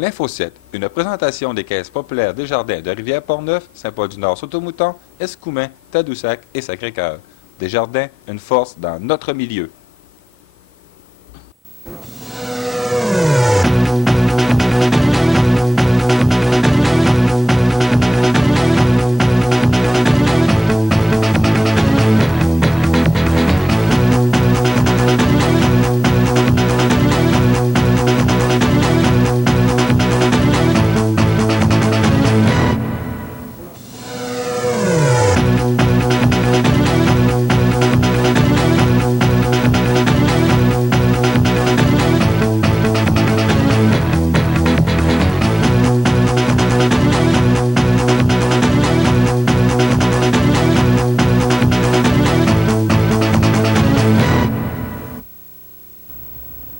L'Info 7, une présentation des caisses populaires Desjardins de Rivière-Portneuf, Saint-Paul-du-Nord, Sautomouton, Escoumins, Tadoussac et Sacré-Cœur. Desjardins, une force dans notre milieu.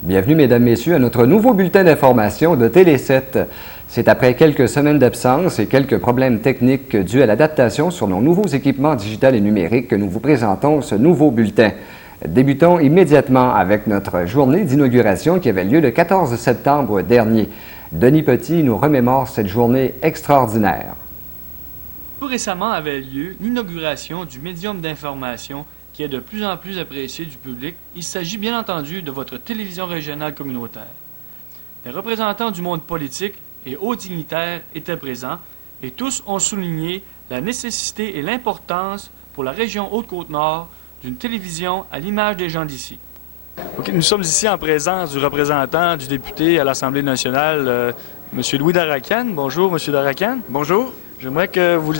Bienvenue, Mesdames, Messieurs, à notre nouveau bulletin d'information de Télé 7. C'est après quelques semaines d'absence et quelques problèmes techniques dus à l'adaptation sur nos nouveaux équipements digitaux et numériques que nous vous présentons ce nouveau bulletin. Débutons immédiatement avec notre journée d'inauguration qui avait lieu le 14 septembre dernier. Denis Petit nous remémore cette journée extraordinaire. Tout récemment avait lieu l'inauguration du médium d'information qui est de plus en plus apprécié du public. Il s'agit bien entendu de votre télévision régionale communautaire. Les représentants du monde politique et hauts dignitaires étaient présents et tous ont souligné la nécessité et l'importance pour la région Haute-Côte-Nord d'une télévision à l'image des gens d'ici. OK, nous sommes ici en présence du représentant du député à l'Assemblée nationale, M. Louis Darakan. Bonjour, M. Darakan. Bonjour. J'aimerais que vous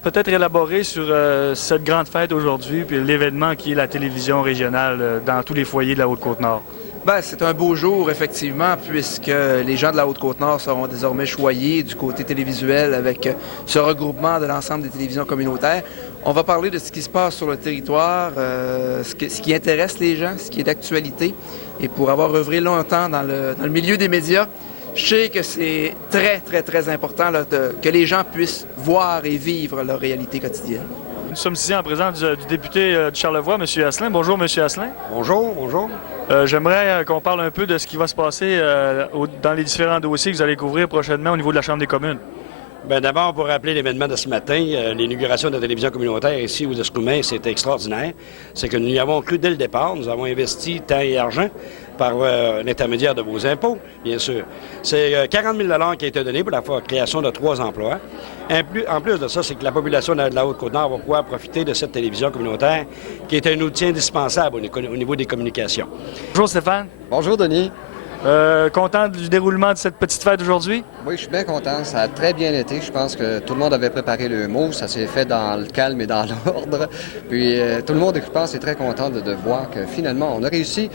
peut-être élaborer sur cette grande fête aujourd'hui, puis l'événement qui est la télévision régionale dans tous les foyers de la Haute-Côte-Nord. Bien, c'est un beau jour, effectivement, puisque les gens de la Haute-Côte-Nord seront désormais choyés du côté télévisuel avec ce regroupement de l'ensemble des télévisions communautaires. On va parler de ce qui se passe sur le territoire, ce qui intéresse les gens, ce qui est d'actualité. Et pour avoir œuvré longtemps dans le milieu des médias, je sais que c'est très, très, très important là, que les gens puissent voir et vivre leur réalité quotidienne. Nous sommes ici en présence du député de Charlevoix, M. Asselin. Bonjour, M. Asselin. Bonjour, bonjour. J'aimerais qu'on parle un peu de ce qui va se passer dans les différents dossiers que vous allez couvrir prochainement au niveau de la Chambre des communes. Bien, d'abord, pour rappeler l'événement de ce matin, l'inauguration de la télévision communautaire ici aux Escoumins, c'était extraordinaire. C'est que nous y avons cru dès le départ. Nous avons investi temps et argent par l'intermédiaire de vos impôts, bien sûr. C'est 40 000 $ qui a été donné pour la création de 3 emplois. En plus de ça, c'est que la population de la Haute-Côte-Nord va pouvoir profiter de cette télévision communautaire qui est un outil indispensable au niveau des communications. Bonjour, Stéphane. Bonjour, Denis. Content du déroulement de cette petite fête d'aujourd'hui? Oui, je suis bien content. Ça a très bien été. Je pense que tout le monde avait préparé le mot. Ça s'est fait dans le calme et dans l'ordre. Puis tout le monde, je pense, est très content de voir que finalement, on a réussi.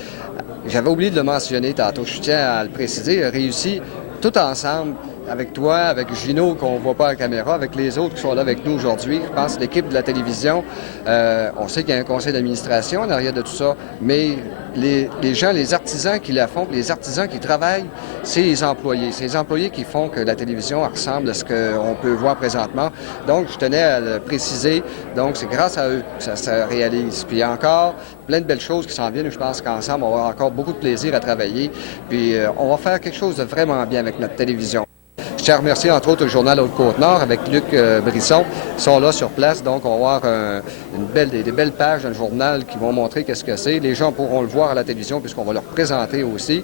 J'avais oublié de le mentionner tantôt. Je tiens à le préciser. On a réussi tout ensemble, avec toi, avec Gino, qu'on ne voit pas à la caméra, avec les autres qui sont là avec nous aujourd'hui. Je pense que l'équipe de la télévision, on sait qu'il y a un conseil d'administration en arrière de tout ça, mais les gens, les artisans qui la font, les artisans qui travaillent, c'est les employés. C'est les employés qui font que la télévision ressemble à ce qu'on peut voir présentement. Donc, je tenais à le préciser. Donc, c'est grâce à eux que ça se réalise. Puis encore, plein de belles choses qui s'en viennent. Je pense qu'ensemble, on va avoir encore beaucoup de plaisir à travailler. Puis, on va faire quelque chose de vraiment bien avec notre télévision. Je tiens à remercier entre autres le journal Haute-Côte-Nord avec Luc Brisson. Ils sont là sur place, donc on va avoir des belles pages dans le journal qui vont montrer qu'est-ce que c'est. Les gens pourront le voir à la télévision puisqu'on va leur présenter aussi.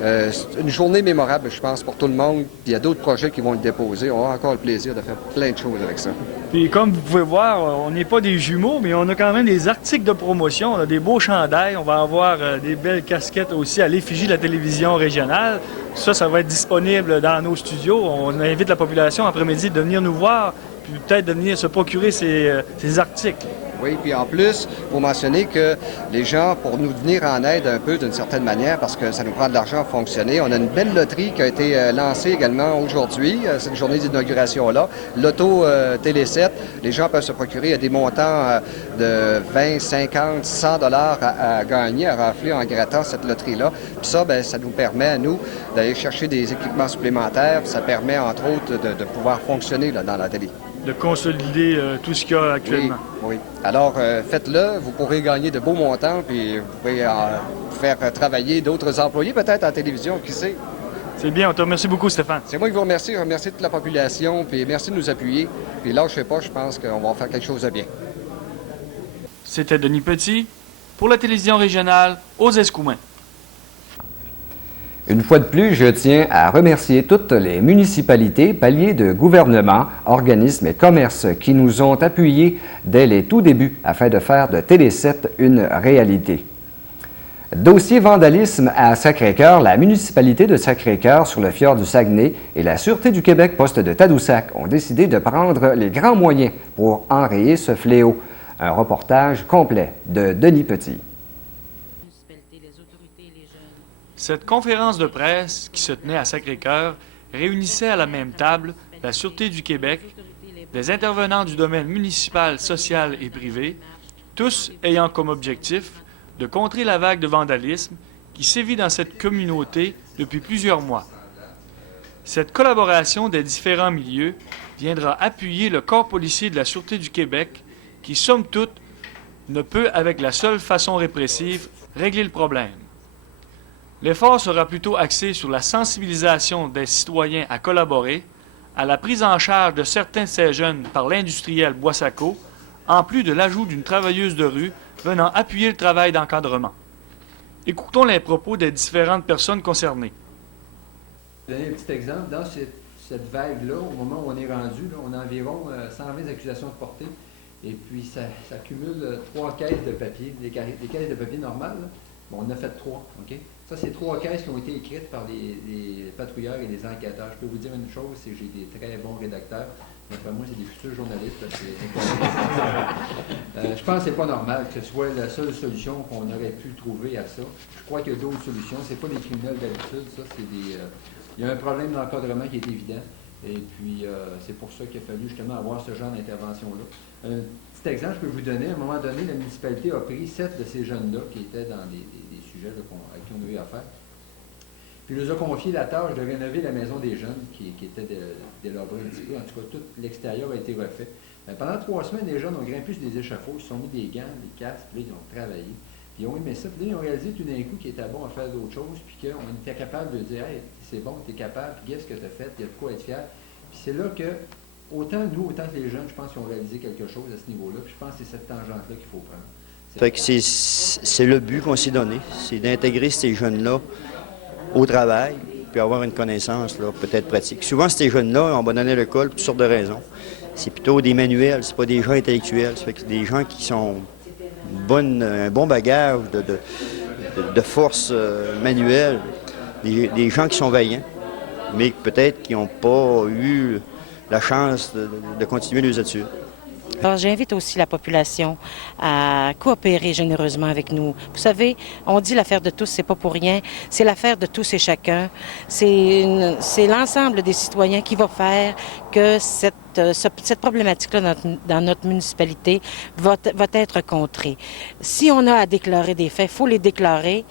C'est une journée mémorable, je pense, pour tout le monde. Il y a d'autres projets qui vont le déposer. On aura encore le plaisir de faire plein de choses avec ça. Puis comme vous pouvez voir, on n'est pas des jumeaux, mais on a quand même des articles de promotion. On a des beaux chandails. On va avoir des belles casquettes aussi à l'effigie de la télévision régionale. Ça va être disponible dans nos studios. On invite la population après-midi de venir nous voir, puis peut-être de venir se procurer ces articles. Oui, puis en plus, il faut mentionner que les gens, pour nous venir en aide un peu d'une certaine manière, parce que ça nous prend de l'argent à fonctionner, on a une belle loterie qui a été lancée également aujourd'hui, cette journée d'inauguration-là. L'Auto Télé 7, les gens peuvent se procurer à des montants de 20, 50, 100 $ à gagner, à rafler en grattant cette loterie-là. Puis ça, bien, ça nous permet à nous d'aller chercher des équipements supplémentaires. Ça permet, entre autres, de pouvoir fonctionner là, dans la télé. De consolider tout ce qu'il y a actuellement. Oui, oui. Alors, faites-le. Vous pourrez gagner de beaux montants, puis vous pourrez faire travailler d'autres employés, peut-être en télévision, qui sait. C'est bien, on te remercie beaucoup, Stéphane. C'est moi qui vous remercie. Je remercie toute la population, puis merci de nous appuyer. Puis là, je sais pas, je pense qu'on va faire quelque chose de bien. C'était Denis Petit pour la télévision régionale aux Escoumins. Une fois de plus, je tiens à remercier toutes les municipalités, paliers de gouvernement, organismes et commerces qui nous ont appuyés dès les tout débuts afin de faire de Télé7 une réalité. Dossier vandalisme à Sacré-Cœur, la municipalité de Sacré-Cœur sur le fjord du Saguenay et la Sûreté du Québec poste de Tadoussac ont décidé de prendre les grands moyens pour enrayer ce fléau. Un reportage complet de Denis Petit. Cette conférence de presse qui se tenait à Sacré-Cœur réunissait à la même table la Sûreté du Québec, des intervenants du domaine municipal, social et privé, tous ayant comme objectif de contrer la vague de vandalisme qui sévit dans cette communauté depuis plusieurs mois. Cette collaboration des différents milieux viendra appuyer le corps policier de la Sûreté du Québec qui, somme toute, ne peut, avec la seule façon répressive, régler le problème. L'effort sera plutôt axé sur la sensibilisation des citoyens à collaborer, à la prise en charge de certains de ces jeunes par l'industriel Boissaco, en plus de l'ajout d'une travailleuse de rue venant appuyer le travail d'encadrement. Écoutons les propos des différentes personnes concernées. Je vais donner un petit exemple. Dans cette vague-là, au moment où on est rendu, là, on a environ 120 accusations de portée. Et puis, ça cumule 3 caisses de papier, des caisses de papier normales. Là. Bon, on a fait 3, OK? Ça, c'est 3 caisses qui ont été écrites par les patrouilleurs et les enquêteurs. Je peux vous dire une chose, c'est que j'ai des très bons rédacteurs. D'après moi, c'est des futurs journalistes. Je pense que c'est pas normal que ce soit la seule solution qu'on aurait pu trouver à ça. Je crois qu'il y a d'autres solutions. C'est pas les criminels d'habitude, ça, c'est des... il y a un problème d'encadrement qui est évident. Et puis, c'est pour ça qu'il a fallu justement avoir ce genre d'intervention-là. Un petit exemple, je peux vous donner. À un moment donné, la municipalité a pris 7 de ces jeunes-là qui étaient dans des sujets là, avec qui on a eu affaire. Puis, il nous a confié la tâche de rénover la maison des jeunes qui était délabrée un petit peu. En tout cas, tout l'extérieur a été refait. Pendant 3 semaines, les jeunes ont grimpé sur des échafauds, ils se sont mis des gants, des casques, puis là, ils ont travaillé. Puis ils ont aimé ça. Puis là, ils ont réalisé tout d'un coup qu'ils étaient bons à faire d'autres choses, puis qu'on était capable de dire « Hey, c'est bon, tu es capable, puis qu'est-ce que tu as fait, il y a de quoi être fier. » Puis c'est là que, autant nous, autant que les jeunes, je pense qu'ils ont réalisé quelque chose à ce niveau-là. Puis je pense que c'est cette tangente-là qu'il faut prendre. Fait que c'est le but qu'on s'est donné, c'est d'intégrer ces jeunes-là au travail, puis avoir une connaissance peut-être pratique. Souvent, ces jeunes-là, on va donner l'école pour toutes sortes de raisons. C'est plutôt des manuels, c'est pas des gens intellectuels. Ça fait que c'est des gens qui sont un bon bagage de force manuelle, des gens qui sont vaillants, mais peut-être qui n'ont pas eu la chance de continuer leurs études. Alors, j'invite aussi la population à coopérer généreusement avec nous. Vous savez, on dit l'affaire de tous, c'est pas pour rien. C'est l'affaire de tous et chacun. C'est l'ensemble des citoyens qui va faire que cette problématique-là dans notre municipalité va être contrée. Si on a à déclarer des faits, il faut les déclarer.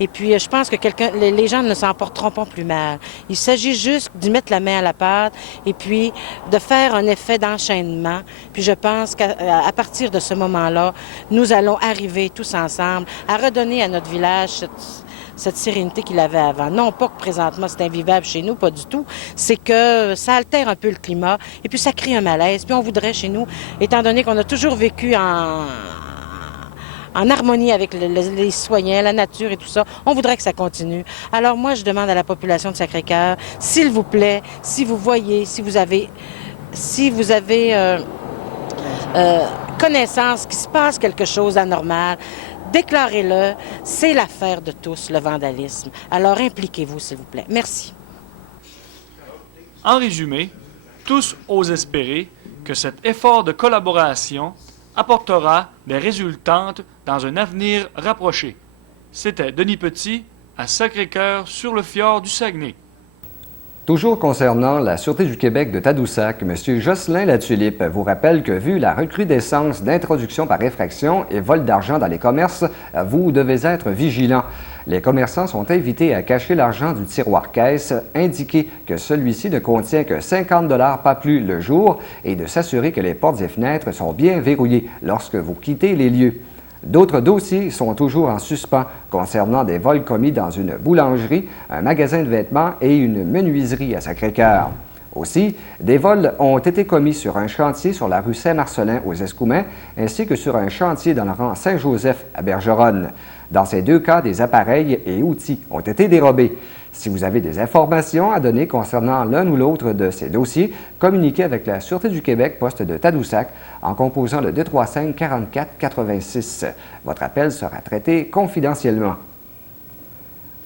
Et puis, je pense que les gens ne s'en porteront pas plus mal. Il s'agit juste d'y mettre la main à la pâte et puis de faire un effet d'enchaînement. Puis je pense qu'à partir de ce moment-là, nous allons arriver tous ensemble à redonner à notre village cette sérénité qu'il avait avant. Non pas que présentement c'est invivable chez nous, pas du tout. C'est que ça altère un peu le climat et puis ça crée un malaise. Puis on voudrait chez nous, étant donné qu'on a toujours vécu en harmonie avec les citoyens, la nature et tout ça. On voudrait que ça continue. Alors moi, je demande à la population de Sacré-Cœur, s'il vous plaît, si vous voyez, si vous avez connaissance qu'il se passe quelque chose d'anormal, déclarez-le. C'est l'affaire de tous, le vandalisme. Alors impliquez-vous, s'il vous plaît. Merci. En résumé, tous osent espérer que cet effort de collaboration apportera des résultantes dans un avenir rapproché. C'était Denis Petit à Sacré-Cœur sur le fjord du Saguenay. Toujours concernant la Sûreté du Québec de Tadoussac, M. Jocelyn Latulippe vous rappelle que vu la recrudescence d'introduction par effraction et vol d'argent dans les commerces, vous devez être vigilant. Les commerçants sont invités à cacher l'argent du tiroir caisse, indiquer que celui-ci ne contient que 50 $ pas plus le jour et de s'assurer que les portes et fenêtres sont bien verrouillées lorsque vous quittez les lieux. D'autres dossiers sont toujours en suspens concernant des vols commis dans une boulangerie, un magasin de vêtements et une menuiserie à Sacré-Cœur. Aussi, des vols ont été commis sur un chantier sur la rue Saint-Marcellin aux Escoumins, ainsi que sur un chantier dans le rang Saint-Joseph à Bergeronne. Dans ces deux cas, des appareils et outils ont été dérobés. Si vous avez des informations à donner concernant l'un ou l'autre de ces dossiers, communiquez avec la Sûreté du Québec, poste de Tadoussac, en composant le 235-44-86. Votre appel sera traité confidentiellement.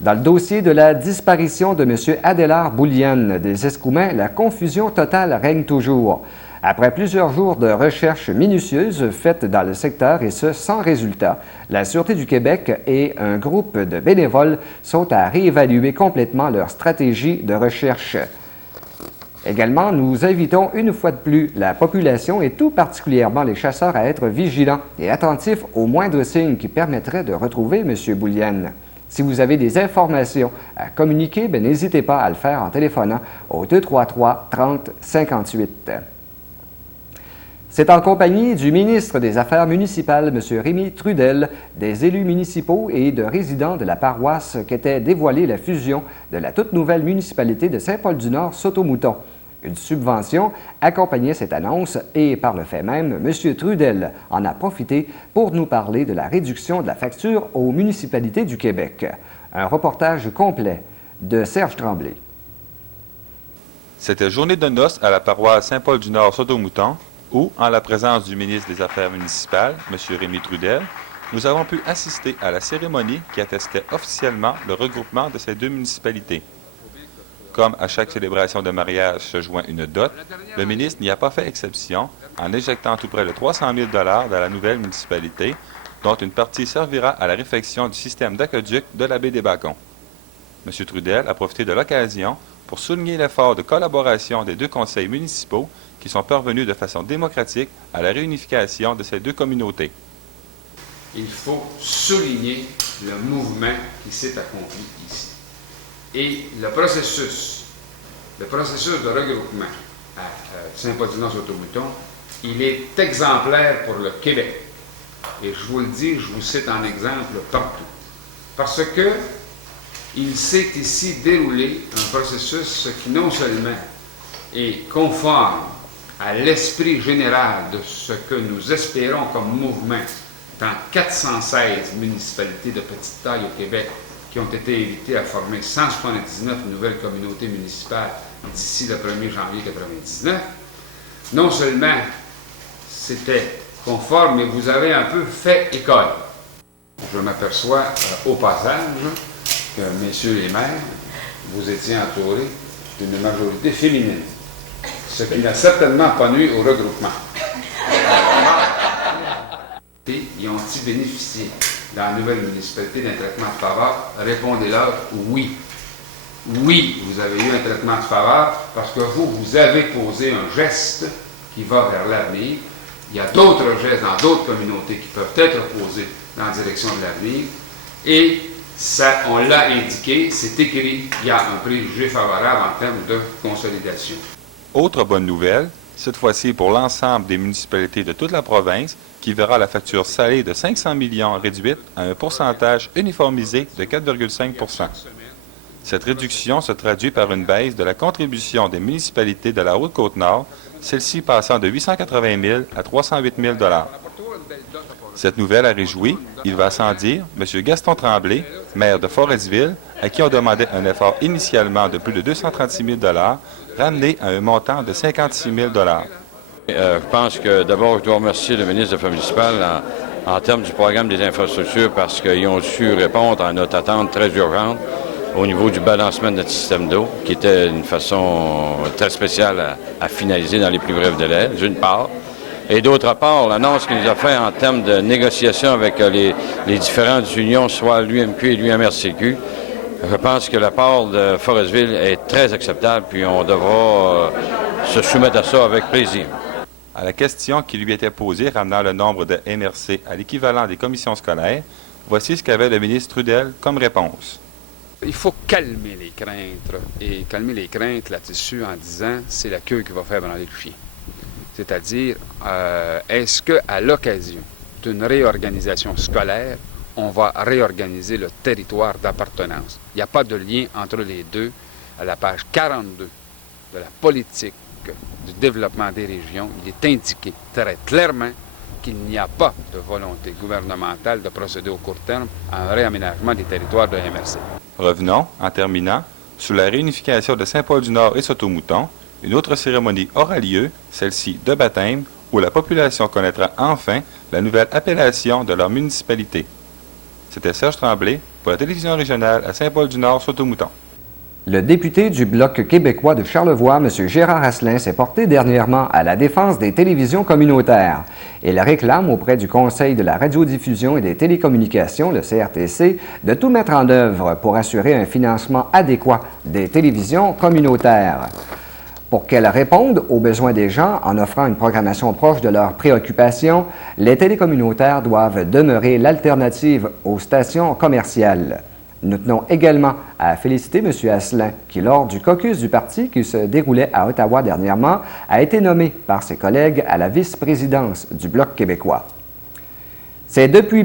Dans le dossier de la disparition de M. Adélard Boulienne des Escoumins, la confusion totale règne toujours. Après plusieurs jours de recherches minutieuses faites dans le secteur et ce sans résultat, la Sûreté du Québec et un groupe de bénévoles sont à réévaluer complètement leur stratégie de recherche. Également, nous invitons une fois de plus la population et tout particulièrement les chasseurs à être vigilants et attentifs aux moindres signes qui permettraient de retrouver M. Boulienne. Si vous avez des informations à communiquer, n'hésitez pas à le faire en téléphonant au 233-30-58. C'est en compagnie du ministre des Affaires municipales, M. Rémy Trudel, des élus municipaux et de résidents de la paroisse qu'était dévoilée la fusion de la toute nouvelle municipalité de Saint-Paul-du-Nord-Sautomouton. Une subvention accompagnait cette annonce et, par le fait même, M. Trudel en a profité pour nous parler de la réduction de la facture aux municipalités du Québec. Un reportage complet de Serge Tremblay. C'était journée de noces à la paroisse Saint-Paul-du-Nord-Sautomouton où, en la présence du ministre des Affaires municipales, M. Rémy Trudel, nous avons pu assister à la cérémonie qui attestait officiellement le regroupement de ces deux municipalités. Comme à chaque célébration de mariage se joint une dot, le ministre n'y a pas fait exception en éjectant tout près de 300 000 $ dans la nouvelle municipalité, dont une partie servira à la réfection du système d'aqueduc de la baie des Bacons. M. Trudel a profité de l'occasion pour souligner l'effort de collaboration des deux conseils municipaux qui sont parvenus de façon démocratique à la réunification de ces deux communautés. Il faut souligner le mouvement qui s'est accompli ici. Et le processus de regroupement à Saint-Paul-du-Nord-Sautomouton, il est exemplaire pour le Québec. Et je vous le dis, je vous cite en exemple partout. Parce que il s'est ici déroulé un processus qui non seulement est conforme à l'esprit général de ce que nous espérons comme mouvement dans 416 municipalités de petite taille au Québec qui ont été invitées à former 179 nouvelles communautés municipales d'ici le 1er janvier 1999. Non seulement c'était conforme, mais vous avez un peu fait école. Je m'aperçois au passage que, messieurs les maires, vous étiez entourés d'une majorité féminine, ce qui n'a certainement pas nui au regroupement. Y ont-ils bénéficié dans la nouvelle municipalité d'un traitement de faveur? Répondez-leur oui. Oui, vous avez eu un traitement de faveur parce que vous avez posé un geste qui va vers l'avenir. Il y a d'autres gestes dans d'autres communautés qui peuvent être posés dans la direction de l'avenir. Et ça, on l'a indiqué, c'est écrit, il y a un préjugé favorable en termes de consolidation. Autre bonne nouvelle, cette fois-ci pour l'ensemble des municipalités de toute la province, qui verra la facture salée de 500 millions réduite à un pourcentage uniformisé de 4,5 %. Cette réduction se traduit par une baisse de la contribution des municipalités de la Haute-Côte-Nord, celle-ci passant de 880 000 à 308 000 $. Cette nouvelle a réjoui, il va sans dire, M. Gaston Tremblay, maire de Forestville, à qui on demandait un effort initialement de plus de 236 000 $, ramené à un montant de 56 000 $. Je pense que d'abord, je dois remercier le ministre des Affaires municipales en termes du programme des infrastructures parce qu'ils ont su répondre à notre attente très urgente au niveau du balancement de notre système d'eau, qui était une façon très spéciale à finaliser dans les plus brefs délais, d'une part. Et d'autre part, l'annonce qu'il nous a fait en termes de négociation avec les différentes unions, soit l'UMQ et l'UMRCQ, je pense que la part de Forestville est très acceptable, puis on devra se soumettre à ça avec plaisir. À la question qui lui était posée ramenant le nombre de MRC à l'équivalent des commissions scolaires, voici ce qu'avait le ministre Trudel comme réponse. Il faut calmer les craintes, et calmer les craintes là-dessus en disant c'est la queue qui va faire branler le chien. C'est-à-dire, est-ce qu'à l'occasion d'une réorganisation scolaire, on va réorganiser le territoire d'appartenance. Il n'y a pas de lien entre les deux. À la page 42 de la politique du développement des régions, il est indiqué très clairement qu'il n'y a pas de volonté gouvernementale de procéder au court terme à un réaménagement des territoires de MRC. Revenons, en terminant, sous la réunification de Saint-Paul-du-Nord et Sautomouton, une autre cérémonie aura lieu, celle-ci de baptême, où la population connaîtra enfin la nouvelle appellation de leur municipalité. C'était Serge Tremblay pour la télévision régionale à Saint-Paul-du-Nord, Sautomouton. Le député du Bloc québécois de Charlevoix, M. Gérard Asselin, s'est porté dernièrement à la défense des télévisions communautaires. Il réclame auprès du Conseil de la radiodiffusion et des télécommunications, le CRTC, de tout mettre en œuvre pour assurer un financement adéquat des télévisions communautaires. Pour qu'elles répondent aux besoins des gens en offrant une programmation proche de leurs préoccupations, les télécommunautaires doivent demeurer l'alternative aux stations commerciales. Nous tenons également à féliciter M. Asselin, qui, lors du caucus du parti qui se déroulait à Ottawa dernièrement, a été nommé par ses collègues à la vice-présidence du Bloc québécois. C'est depuis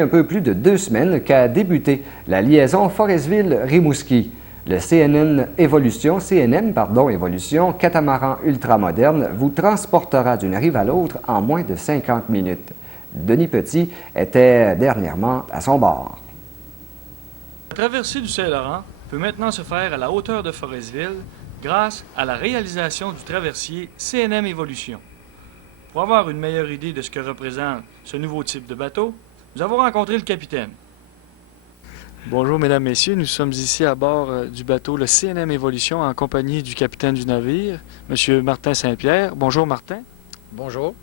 un peu plus de 2 semaines qu'a débuté la liaison Forestville-Rimouski. Le CNM Évolution, catamaran ultramoderne, vous transportera d'une rive à l'autre en moins de 50 minutes. Denis Petit était dernièrement à son bord. La traversée du Saint-Laurent peut maintenant se faire à la hauteur de Forestville grâce à la réalisation du traversier CNM Évolution. Pour avoir une meilleure idée de ce que représente ce nouveau type de bateau, nous avons rencontré le capitaine. Bonjour mesdames, messieurs, nous sommes ici à bord du bateau le CNM Évolution en compagnie du capitaine du navire, M. Martin Saint-Pierre. Bonjour Martin. Bonjour.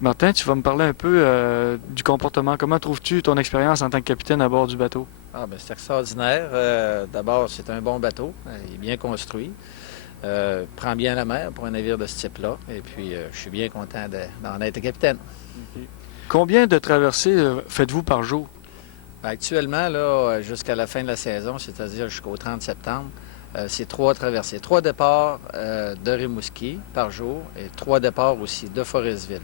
Martin, tu vas me parler un peu du comportement. Comment trouves-tu ton expérience en tant que capitaine à bord du bateau? C'est extraordinaire. D'abord, c'est un bon bateau. Il est bien construit. Prend bien la mer pour un navire de ce type-là. Et puis, je suis bien content d'en être capitaine. Okay. Combien de traversées faites-vous par jour? Actuellement, là, jusqu'à la fin de la saison, c'est-à-dire jusqu'au 30 septembre, c'est 3 traversées. 3 départs de Rimouski par jour et 3 départs aussi de Forestville.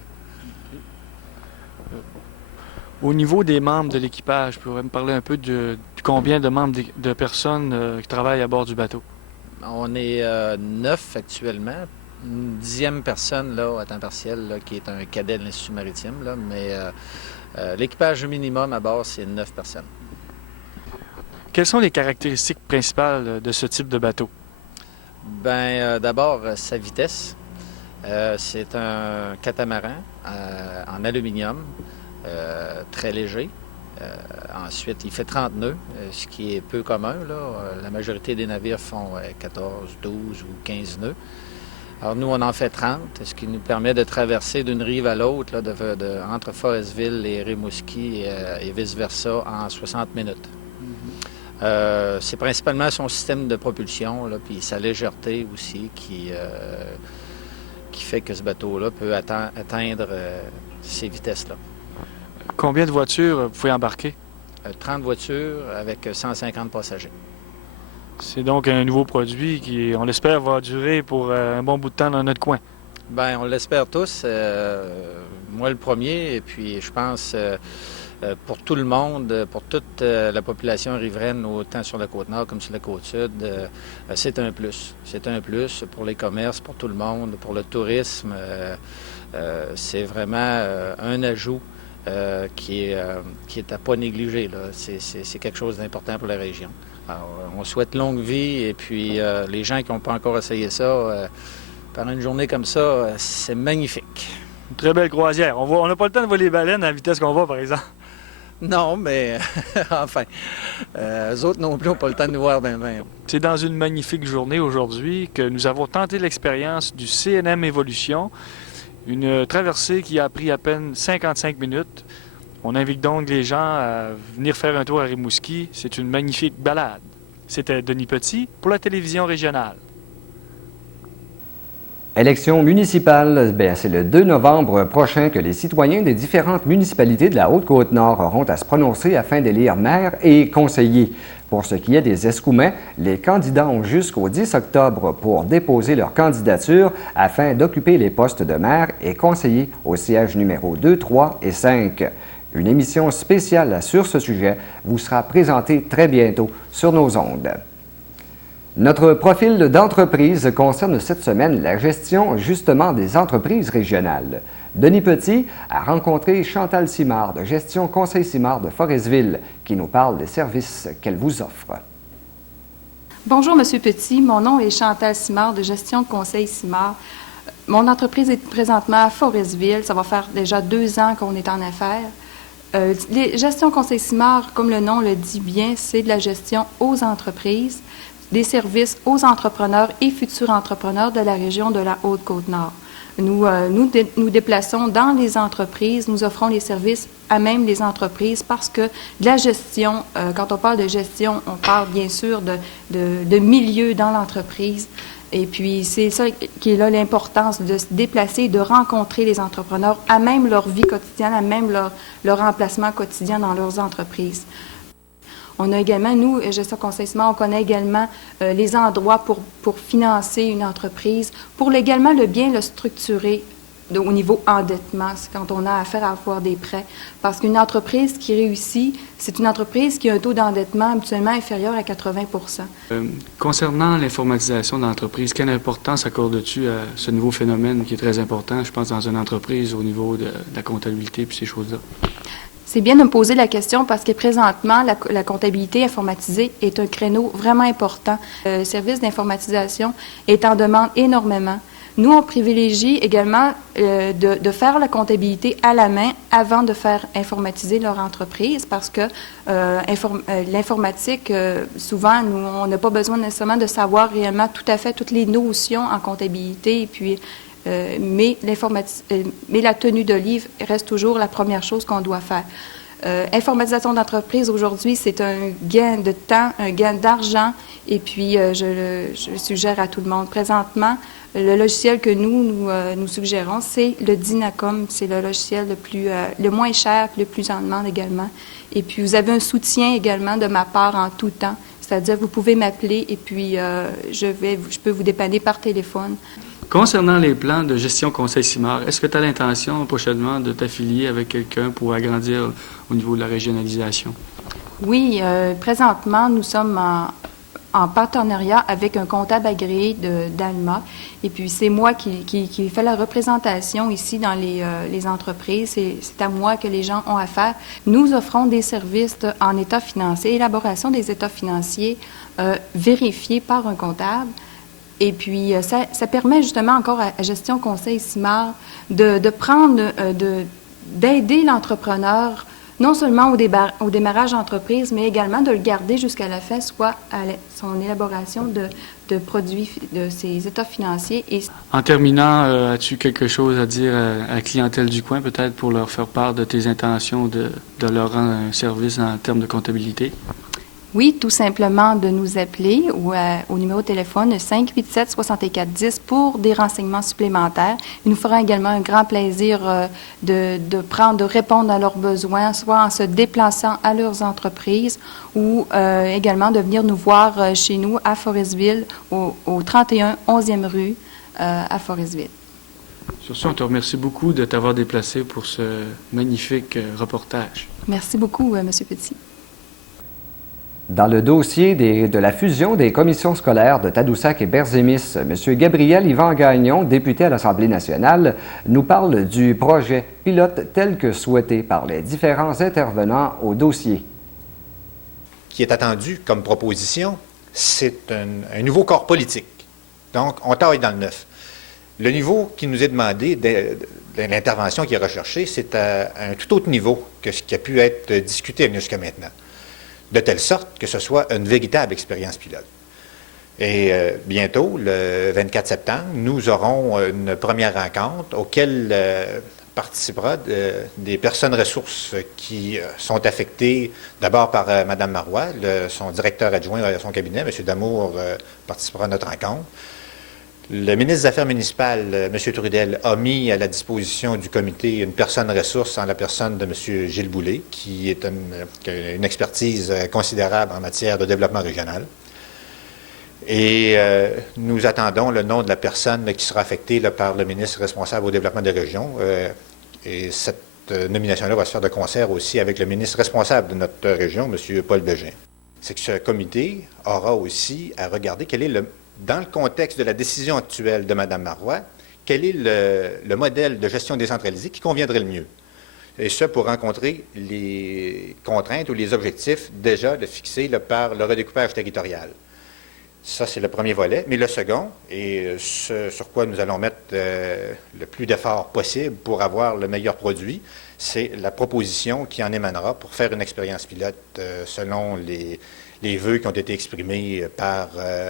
Au niveau des membres de l'équipage, tu pourrais me parler un peu de combien de membres de personnes qui travaillent à bord du bateau? On est 9 actuellement. Une 10e personne là, à temps partiel là, qui est un cadet de l'Institut maritime. Là, mais l'équipage minimum à bord, c'est 9 personnes. Quelles sont les caractéristiques principales de ce type de bateau? D'abord, sa vitesse. C'est un catamaran en aluminium. Très léger. Ensuite, il fait 30 nœuds, ce qui est peu commun. Là. La majorité des navires font 14, 12 ou 15 nœuds. Alors nous, on en fait 30, ce qui nous permet de traverser d'une rive à l'autre, entre Forestville et Rimouski et vice-versa, en 60 minutes. C'est principalement son système de propulsion, là, puis sa légèreté aussi, qui fait que ce bateau-là peut atteindre ces vitesses-là. Combien de voitures vous pouvez embarquer? 30 voitures avec 150 passagers. C'est donc un nouveau produit qui, on l'espère, va durer pour un bon bout de temps dans notre coin. On l'espère tous. Moi, le premier, et puis je pense pour tout le monde, pour toute la population riveraine, autant sur la Côte-Nord comme sur la Côte-Sud, c'est un plus. C'est un plus pour les commerces, pour tout le monde, pour le tourisme. C'est vraiment un ajout qui est à pas négliger. C'est quelque chose d'important pour la région. Alors, on souhaite longue vie et puis les gens qui n'ont pas encore essayé ça, par une journée comme ça, c'est magnifique. Une très belle croisière. On n'a pas le temps de voir les baleines à la vitesse qu'on va, par exemple. Non, mais enfin, eux autres non plus n'ont pas le temps de nous voir bien. C'est dans une magnifique journée aujourd'hui que nous avons tenté l'expérience du CNM Évolution. Une traversée qui a pris à peine 55 minutes. On invite donc les gens à venir faire un tour à Rimouski. C'est une magnifique balade. C'était Denis Petit pour la télévision régionale. Élection municipale, c'est le 2 novembre prochain que les citoyens des différentes municipalités de la Haute-Côte-Nord auront à se prononcer afin d'élire maire et conseillers. Pour ce qui est des Escoumins, les candidats ont jusqu'au 10 octobre pour déposer leur candidature afin d'occuper les postes de maire et conseiller au siège numéro 2, 3 et 5. Une émission spéciale sur ce sujet vous sera présentée très bientôt sur nos ondes. Notre profil d'entreprise concerne cette semaine la gestion justement des entreprises régionales. Denis Petit a rencontré Chantal Simard de Gestion Conseil Simard de Forestville qui nous parle des services qu'elle vous offre. Bonjour, M. Petit. Mon nom est Chantal Simard de Gestion Conseil Simard. Mon entreprise est présentement à Forestville. Ça va faire déjà 2 ans qu'on est en affaires. Gestion Conseil Simard, comme le nom le dit bien, c'est de la gestion aux entreprises, des services aux entrepreneurs et futurs entrepreneurs de la région de la Haute-Côte-Nord. Nous déplaçons dans les entreprises, nous offrons les services à même les entreprises parce que de la gestion, quand on parle de gestion, on parle bien sûr de milieu dans l'entreprise. Et puis, c'est ça qui est là l'importance de se déplacer, de rencontrer les entrepreneurs à même leur vie quotidienne, à même leur emplacement quotidien dans leurs entreprises. On a également, nous, Gestion Conseil Simard, on connaît également les endroits pour financer une entreprise, pour également bien le structurer au niveau endettement, c'est quand on a affaire à avoir des prêts. Parce qu'une entreprise qui réussit, c'est une entreprise qui a un taux d'endettement habituellement inférieur à 80 Concernant l'informatisation de l'entreprise, quelle importance accorde-tu à ce nouveau phénomène qui est très important, je pense, dans une entreprise au niveau de la comptabilité et ces choses-là? C'est bien de me poser la question parce que présentement, la comptabilité informatisée est un créneau vraiment important. Le service d'informatisation est en demande énormément. Nous, on privilégie également de faire la comptabilité à la main avant de faire informatiser leur entreprise parce que l'informatique, souvent, nous, on n'a pas besoin nécessairement de savoir réellement tout à fait toutes les notions en comptabilité et puis mais la tenue de livre reste toujours la première chose qu'on doit faire. Informatisation d'entreprise, aujourd'hui, c'est un gain de temps, un gain d'argent, et puis je le suggère à tout le monde. Présentement, le logiciel que nous suggérons, c'est le Dynacom. C'est le logiciel le moins cher et le plus en demande également. Et puis, vous avez un soutien également de ma part en tout temps. C'est-à-dire, vous pouvez m'appeler et puis je peux vous dépanner par téléphone. Concernant les plans de Gestion Conseil Simard, est-ce que tu as l'intention prochainement de t'affilier avec quelqu'un pour agrandir au niveau de la régionalisation? Oui, présentement, nous sommes en partenariat avec un comptable agréé d'Alma. Et puis, c'est moi qui fais la représentation ici dans les entreprises. C'est à moi que les gens ont affaire. Nous offrons des services en état financier, élaboration des états financiers vérifiés par un comptable. Et puis, ça permet justement encore à Gestion Conseil Simard d'aider l'entrepreneur, non seulement au démarrage d'entreprise, mais également de le garder jusqu'à la fin, soit à son élaboration de produits, de ses états financiers. En terminant, as-tu quelque chose à dire à la clientèle du coin, peut-être pour leur faire part de tes intentions de leur rendre un service en termes de comptabilité? Oui, tout simplement de nous appeler au numéro de téléphone 587-6410 pour des renseignements supplémentaires. Il nous fera également un grand plaisir de répondre à leurs besoins, soit en se déplaçant à leurs entreprises ou également de venir nous voir chez nous à Forestville, au 31 11e rue à Forestville. Sur ce, on te remercie beaucoup de t'avoir déplacé pour ce magnifique reportage. Merci beaucoup, M. Petit. Dans le dossier de la fusion des commissions scolaires de Tadoussac et Berzémis, M. Gabriel Yvan Gagnon, député à l'Assemblée nationale, nous parle du projet pilote tel que souhaité par les différents intervenants au dossier. Qui est attendu comme proposition, c'est un nouveau corps politique. Donc, on taille dans le neuf. Le niveau qui nous est demandé de l'intervention qui est recherchée, c'est à un tout autre niveau que ce qui a pu être discuté jusqu'à maintenant. De telle sorte que ce soit une véritable expérience pilote. Et bientôt, le 24 septembre, nous aurons une première rencontre auquel participera des personnes ressources qui sont affectées d'abord par Mme Marois, son directeur adjoint à son cabinet, M. Damour, participera à notre rencontre. Le ministre des Affaires municipales, M. Trudel, a mis à la disposition du comité une personne ressource en la personne de M. Gilles Boulay, qui a une expertise considérable en matière de développement régional. Et nous attendons le nom de la personne qui sera affectée là, par le ministre responsable au développement des régions. Et cette nomination-là va se faire de concert aussi avec le ministre responsable de notre région, M. Paul Bégin. C'est que ce comité aura aussi à regarder quel est dans le contexte de la décision actuelle de Mme Marois, quel est le modèle de gestion décentralisée qui conviendrait le mieux. Et ça pour rencontrer les contraintes ou les objectifs déjà fixés là, par le redécoupage territorial. Ça, c'est le premier volet. Mais le second, et ce sur quoi nous allons mettre le plus d'efforts possible pour avoir le meilleur produit, c'est la proposition qui en émanera pour faire une expérience pilote selon les vœux qui ont été exprimés par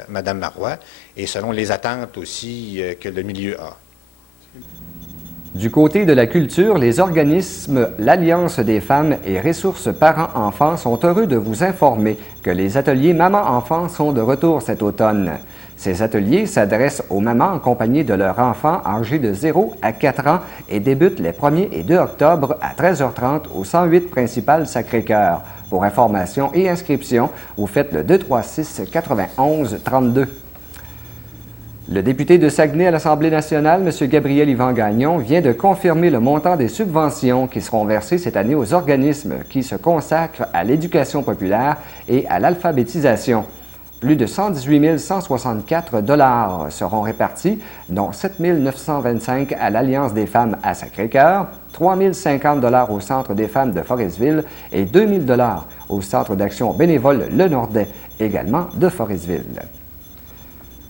Mme Marois et selon les attentes aussi que le milieu a. Du côté de la culture, les organismes l'Alliance des femmes et Ressources Parents-Enfants sont heureux de vous informer que les ateliers Maman-Enfant sont de retour cet automne. Ces ateliers s'adressent aux mamans accompagnées de leurs enfants âgés de 0 à 4 ans et débutent les 1er et 2 octobre à 13h30 au 108 principal Sacré-Cœur. Pour information et inscription, vous faites le 236-91-32. Le député de Saguenay à l'Assemblée nationale, M. Gabriel Yvan Gagnon, vient de confirmer le montant des subventions qui seront versées cette année aux organismes qui se consacrent à l'éducation populaire et à l'alphabétisation. Plus de 118 164 $ seront répartis, dont 7 925 à l'Alliance des femmes à Sacré-Cœur, 3 050 $ au Centre des femmes de Forestville et 2 000 $ au Centre d'action bénévole Le Nordais, également de Forestville.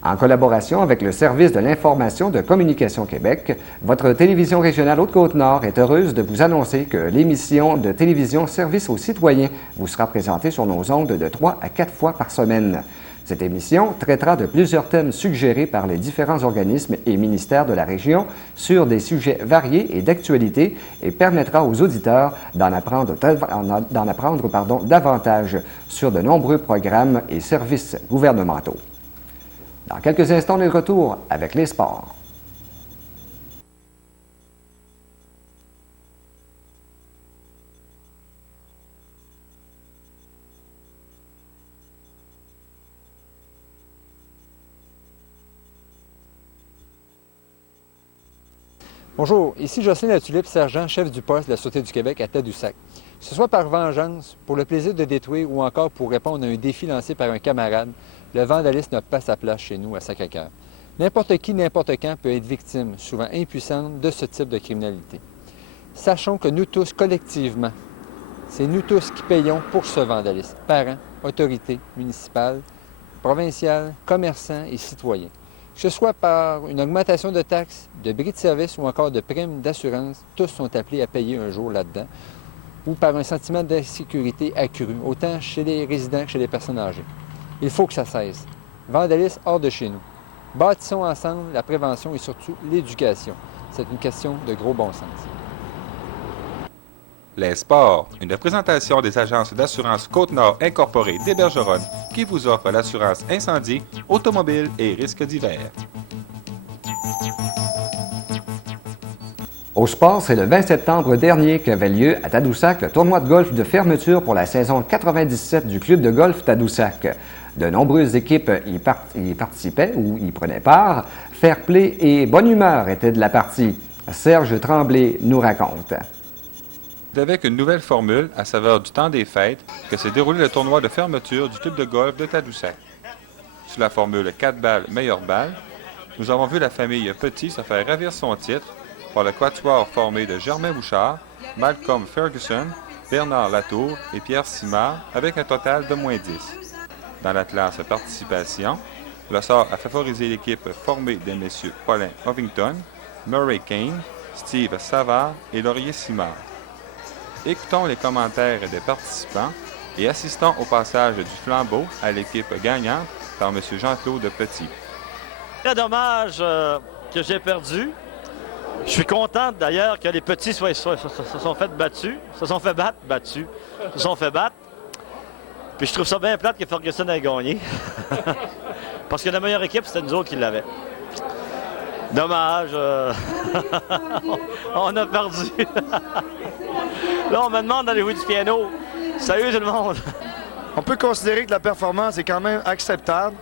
En collaboration avec le Service de l'information de Communication Québec, votre télévision régionale Haute-Côte-Nord est heureuse de vous annoncer que l'émission de télévision Service aux citoyens vous sera présentée sur nos ondes de 3 à 4 fois par semaine. Cette émission traitera de plusieurs thèmes suggérés par les différents organismes et ministères de la région sur des sujets variés et d'actualité et permettra aux auditeurs d'en apprendre davantage sur de nombreux programmes et services gouvernementaux. Dans quelques instants, on est de retour avec les sports. Bonjour, ici Jocelyn Latulippe, sergent chef du poste de la Sûreté du Québec à Tadoussac. Que ce soit par vengeance, pour le plaisir de détruire ou encore pour répondre à un défi lancé par un camarade, le vandalisme n'a pas sa place chez nous à Sacré-Cœur. N'importe qui, n'importe quand peut être victime, souvent impuissante, de ce type de criminalité. Sachons que nous tous, collectivement, c'est nous tous qui payons pour ce vandalisme. Parents, autorités municipales, provinciales, commerçants et citoyens. Que ce soit par une augmentation de taxes, de bris de service ou encore de primes d'assurance, tous sont appelés à payer un jour là-dedans, ou par un sentiment d'insécurité accru, autant chez les résidents que chez les personnes âgées. Il faut que ça cesse. Vandalisme hors de chez nous. Bâtissons ensemble la prévention et surtout l'éducation. C'est une question de gros bon sens. Les sports, une présentation des agences d'assurance Côte-Nord Incorporée des Bergeronnes qui vous offre l'assurance incendie, automobile et risques divers. Au sport, c'est le 20 septembre dernier qu'avait lieu à Tadoussac le tournoi de golf de fermeture pour la saison 97 du club de golf Tadoussac. De nombreuses équipes y participaient ou y prenaient part. Fair play et bonne humeur étaient de la partie. Serge Tremblay nous raconte. C'est avec une nouvelle formule, à saveur du temps des fêtes, que s'est déroulé le tournoi de fermeture du club de golf de Tadoussac. Sous la formule 4 balles, meilleure balle, nous avons vu la famille Petit se faire ravir son titre par le quatuor formé de Germain Bouchard, Malcolm Ferguson, Bernard Latour et Pierre Simard, avec un total de -10. Dans la classe participation, le sort a favorisé l'équipe formée de messieurs Paulin Ovington, Murray Kane, Steve Savard et Laurier Simard. Écoutons les commentaires des participants et assistons au passage du flambeau à l'équipe gagnante par M. Jean-Claude Petit. Très dommage que j'ai perdu. Je suis content d'ailleurs que les petits se sont fait battre. Puis je trouve ça bien plate que Ferguson ait gagné. Parce que la meilleure équipe, c'était nous autres qui l'avaient. Dommage. On a perdu. Là, on me demande d'aller jouer du piano. Salut tout le monde. On peut considérer que la performance est quand même acceptable.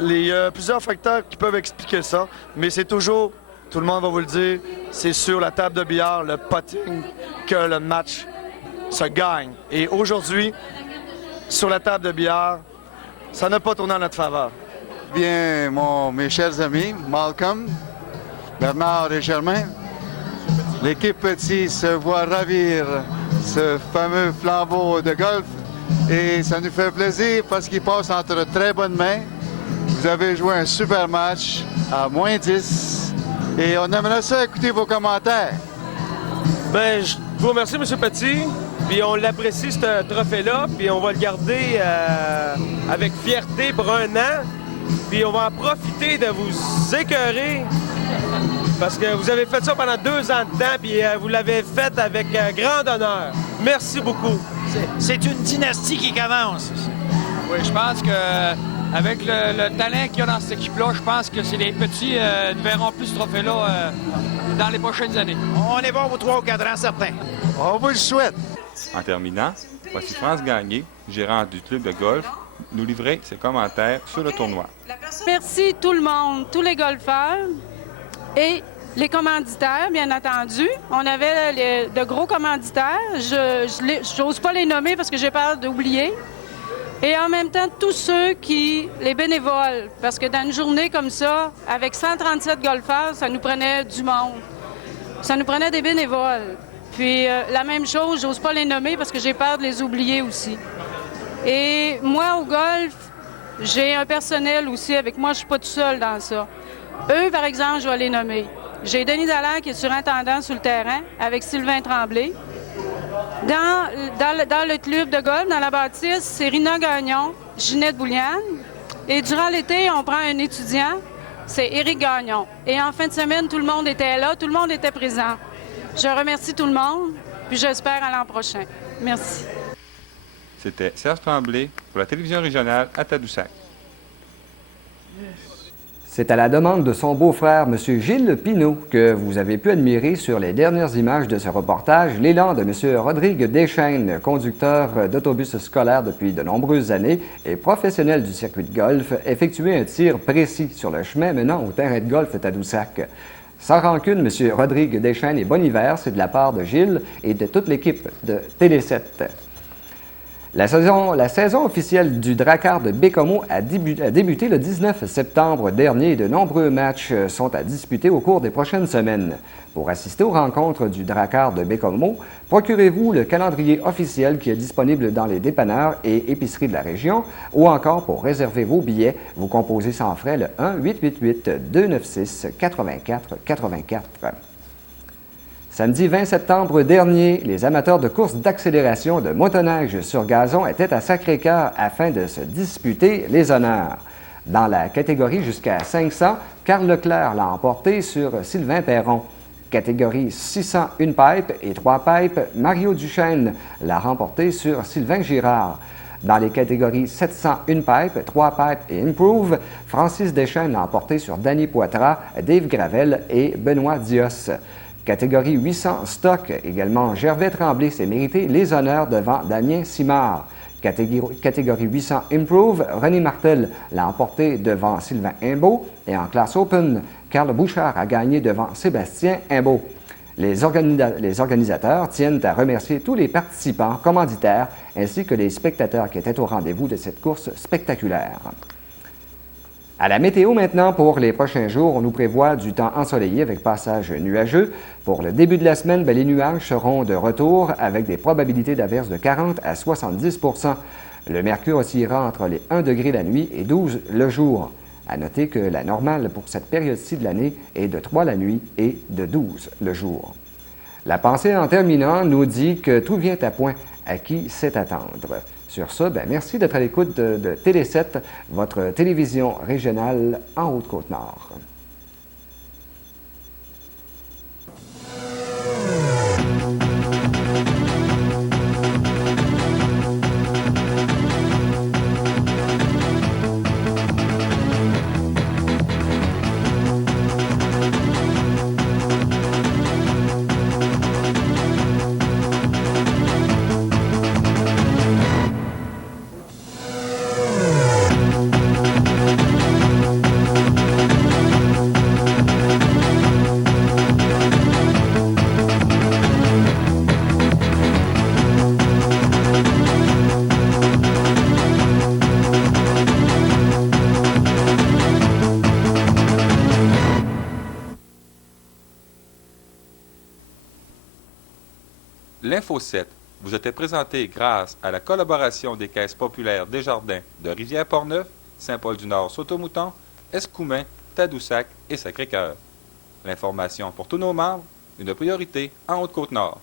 Il y a plusieurs facteurs qui peuvent expliquer ça, mais c'est toujours, tout le monde va vous le dire, c'est sur la table de billard, le putting, que le match se gagne. Et aujourd'hui, sur la table de billard, ça n'a pas tourné en notre faveur. Bien, mes chers amis, Malcolm, Bernard et Germain, l'équipe Petit se voit ravir ce fameux flambeau de golf et ça nous fait plaisir parce qu'il passe entre très bonnes mains. Vous avez joué un super match à moins 10 et on aimerait ça écouter vos commentaires. Bien, je vous remercie, M. Petit. Puis on l'apprécie, ce trophée-là. Puis on va le garder avec fierté pour un an. Puis on va en profiter de vous écœurer. Parce que vous avez fait ça pendant 2 ans de temps. Puis vous l'avez fait avec grand honneur. Merci beaucoup. C'est une dynastie qui commence. Oui, je pense que avec le talent qu'il y a dans cette équipe-là, je pense que c'est les petits ne verront plus ce trophée-là dans les prochaines années. On est bon pour 3 ou 4 ans, certains. On vous le souhaite. En terminant, voici France Gagné, gérant du club de golf, nous livrer ses commentaires sur le tournoi. Merci tout le monde, tous les golfeurs et les commanditaires, bien entendu. On avait de gros commanditaires. Je n'ose pas les nommer parce que j'ai peur d'oublier. Et en même temps, tous ceux les bénévoles, parce que dans une journée comme ça, avec 137 golfeurs, ça nous prenait du monde. Ça nous prenait des bénévoles. Puis la même chose, j'ose pas les nommer parce que j'ai peur de les oublier aussi. Et moi, au golf, j'ai un personnel aussi avec moi, je suis pas tout seul dans ça. Eux, par exemple, je vais les nommer. J'ai Denis Dallaire qui est surintendant sur le terrain avec Sylvain Tremblay. Dans le club de golf, dans la bâtisse, c'est Rina Gagnon, Ginette Bouliane. Et durant l'été, on prend un étudiant, c'est Éric Gagnon. Et en fin de semaine, tout le monde était là, tout le monde était présent. Je remercie tout le monde, puis j'espère à l'an prochain. Merci. C'était Serge Tremblay pour la télévision régionale à Tadoussac. C'est à la demande de son beau-frère, M. Gilles Pinault, que vous avez pu admirer sur les dernières images de ce reportage l'élan de M. Rodrigue Deschênes, conducteur d'autobus scolaire depuis de nombreuses années et professionnel du circuit de golf, effectuer un tir précis sur le chemin menant au terrain de golf Tadoussac. Sans rancune, M. Rodrigue Deschênes et bon hiver, c'est de la part de Gilles et de toute l'équipe de Télé7. La saison officielle du Drakkar de Baie-Comeau a débuté le 19 septembre dernier et de nombreux matchs sont à disputer au cours des prochaines semaines. Pour assister aux rencontres du Drakkar de Baie-Comeau, procurez-vous le calendrier officiel qui est disponible dans les dépanneurs et épiceries de la région ou encore pour réserver vos billets, vous composez sans frais le 1-888-296-84-84. Samedi 20 septembre dernier, les amateurs de courses d'accélération de motoneige sur gazon étaient à Sacré-Cœur afin de se disputer les honneurs. Dans la catégorie jusqu'à 500, Carl Leclerc l'a emporté sur Sylvain Perron. Catégorie 600 1 pipe et 3 pipes, Mario Duchesne l'a remporté sur Sylvain Girard. Dans les catégories 700 1 pipe, 3 pipes et Improve, Francis Deschênes l'a emporté sur Danny Poitras, Dave Gravel et Benoît Dios. Catégorie 800 stock, également Gervais Tremblay s'est mérité les honneurs devant Damien Simard. Catégorie 800 Improve, René Martel l'a emporté devant Sylvain Imbeau. Et en classe Open, Carl Bouchard a gagné devant Sébastien Imbeau. Les organisateurs tiennent à remercier tous les participants, commanditaires, ainsi que les spectateurs qui étaient au rendez-vous de cette course spectaculaire. À la météo maintenant, pour les prochains jours, on nous prévoit du temps ensoleillé avec passage nuageux. Pour le début de la semaine, les nuages seront de retour avec des probabilités d'averses de 40 à 70 %. Le mercure oscillera entre les 1 degré la nuit et 12 le jour. À noter que la normale pour cette période-ci de l'année est de 3 la nuit et de 12 le jour. La pensée en terminant nous dit que tout vient à point. À qui sait attendre? Sur ça, merci d'être à l'écoute de Télé7, votre télévision régionale en Haute-Côte-Nord. L'Info 7 vous était présenté grâce à la collaboration des caisses populaires Desjardins de Rivière-Portneuf, Saint-Paul-du-Nord, Sautomouton, Escoumins, Tadoussac et Sacré-Cœur. L'information pour tous nos membres, une priorité en Haute-Côte-Nord.